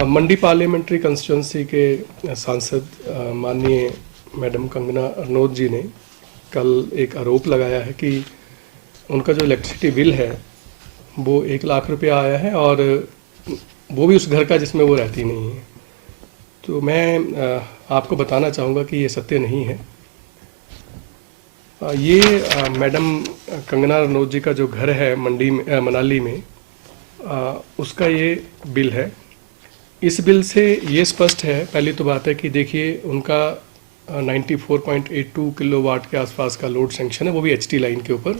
मंडी parliamentary constituency के सांसद माननीय मैडम कंगना रनौत जी ने कल एक आरोप लगाया है कि उनका जो इलेक्ट्रिसिटी बिल है वो 1 लाख रुपया आया है और वो भी उस घर का जिसमें वो रहती नहीं है। तो मैं आपको बताना चाहूँगा कि ये सत्य नहीं है। ये मैडम कंगना रनौत जी का जो घर है मंडी में मनाली में, उसका ये बिल है। इस बिल से ये स्पष्ट है, पहली तो बात है कि देखिए उनका 94.82 किलोवाट के आसपास का लोड सेंक्शन है, वो भी एचटी लाइन के ऊपर,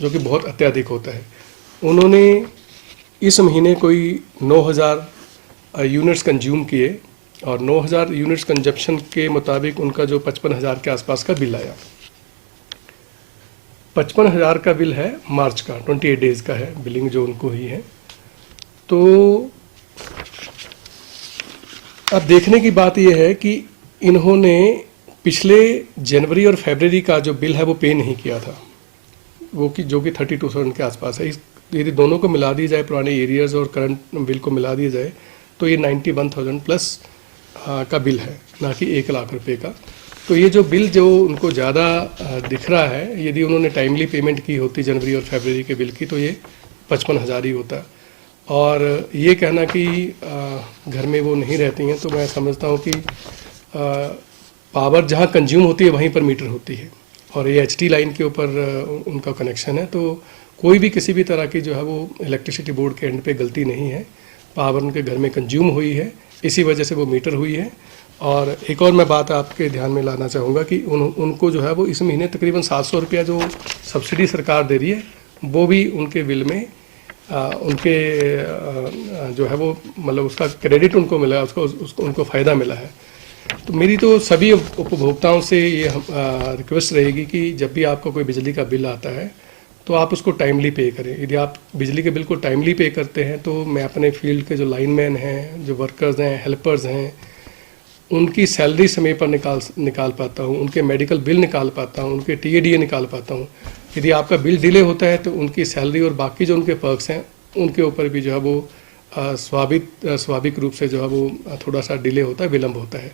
जो कि बहुत अत्यधिक होता है। उन्होंने इस महीने कोई 9000 यूनिट्स कंज्यूम किए और 9000 यूनिट्स कंजप्शन के मुताबिक उनका जो 55,000 के आसपास का बिल आया। 55,000 का बिल है मार्च का, 28 डेज का है बिलिंग जो उनको हुई है। तो अब देखने की बात यह है कि इन्होंने पिछले जनवरी और फरवरी का जो बिल है वो पे नहीं किया था, वो कि जो कि 32,000 के आसपास है। यदि दोनों को मिला दिया जाए, पुराने एरियर्स और करंट बिल को मिला दिया जाए, तो ये 91,000 प्लस का बिल है, ना कि 1 लाख रुपए का। तो ये जो बिल जो उनको ज़्यादा दिख रहा है, यदि उन्होंने टाइमली पेमेंट की होती जनवरी और फरवरी के बिल की, तो ये 55,000 ही होता। और ये कहना कि घर में वो नहीं रहती हैं, तो मैं समझता हूँ कि पावर जहाँ कंज्यूम होती है वहीं पर मीटर होती है, और ये एचटी लाइन के ऊपर उनका कनेक्शन है। तो कोई भी किसी भी तरह की जो है वो इलेक्ट्रिसिटी बोर्ड के एंड पे गलती नहीं है। पावर उनके घर में कंज्यूम हुई है, इसी वजह से वो मीटर हुई है। और एक और मैं बात आपके ध्यान में लाना चाहूँगा कि उनको जो है वो इस महीने तकरीबन 700 रुपया जो सब्सिडी सरकार दे रही है, वो भी उनके बिल में उनके जो है वो मतलब उसका क्रेडिट उनको मिला है, उसको उनको फ़ायदा मिला है। तो मेरी तो सभी उपभोक्ताओं से ये रिक्वेस्ट रहेगी कि जब भी आपका कोई बिजली का बिल आता है तो आप उसको टाइमली पे करें। यदि आप बिजली के बिल को टाइमली पे करते हैं तो मैं अपने फील्ड के जो लाइनमैन हैं, जो वर्कर्स हैं, हेल्पर्स हैं, उनकी सैलरी समय पर निकाल पाता हूँ, उनके मेडिकल बिल निकाल पाता हूँ, उनके टीएडीए निकाल पाता हूँ। यदि आपका बिल डिले होता है तो उनकी सैलरी और बाकी जो उनके पर्क्स हैं उनके ऊपर भी जो है वो स्वाभाविक रूप से जो है वो थोड़ा सा डिले होता है, विलम्ब होता है।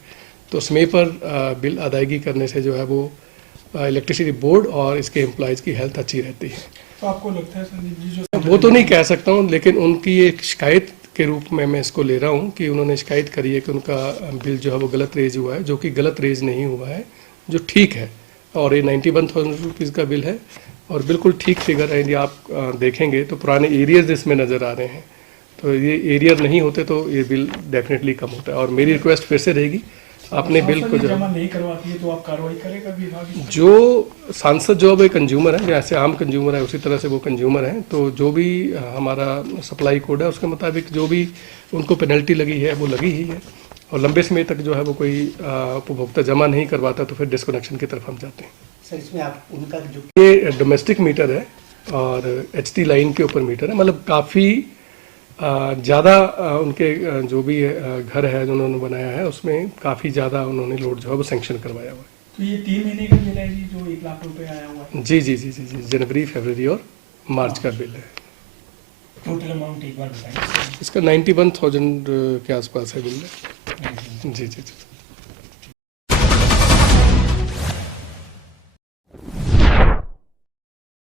तो समय पर बिल अदायगी करने से जो है वो इलेक्ट्रिसिटी बोर्ड और इसके एम्प्लॉयज़ की हेल्थ अच्छी रहती है। तो आपको लगता है संदीप जी जो वो तो नहीं कह सकता हूँ, लेकिन उनकी एक शिकायत के रूप में मैं इसको ले रहा हूँ कि उन्होंने शिकायत करी है कि उनका बिल जो है वो गलत रेज हुआ है, जो कि गलत रेज नहीं हुआ है, जो ठीक है। और ये 91,000 रुपीज़ का बिल है और बिल्कुल ठीक फिगर है। यदि आप देखेंगे तो पुराने एरियर्स इसमें नज़र आ रहे हैं, तो ये एरियर नहीं होते तो ये बिल डेफिनेटली कम होता है। और मेरी रिक्वेस्ट फिर से रहेगी, अपने बिल को जो जमा नहीं करवाती है तो आप कार्रवाई करेगा विभाग? जो सांसद जो अब एक कंज्यूमर है, जैसे आम कंज्यूमर है उसी तरह से वो कंज्यूमर हैं, तो जो भी हमारा सप्लाई कोड है उसके मुताबिक जो भी उनको पेनल्टी लगी है वो लगी ही है। और लंबे समय तक जो है वो कोई उपभोक्ता जमा नहीं करवाता तो फिर डिस्कनेक्शन की तरफ हम जाते हैं। सर इसमें आप उनका जो ये डोमेस्टिक मीटर है और एचटी लाइन के ऊपर मीटर है, मतलब काफ़ी ज़्यादा उनके जो भी घर है जो उन्होंने बनाया है उसमें काफ़ी ज़्यादा उन्होंने लोड जो है वो सेंक्शन करवाया हुआ है। तो ये 3 महीने का बिल है जी जो 1 लाख रुपए आया हुआ है? जी जी जी जी जी, जनवरी, फरवरी और मार्च का बिल है। टोटल अमाउंट एक बार बताइए। इसका 91,000 के आसपास है बिल। जी जी जी।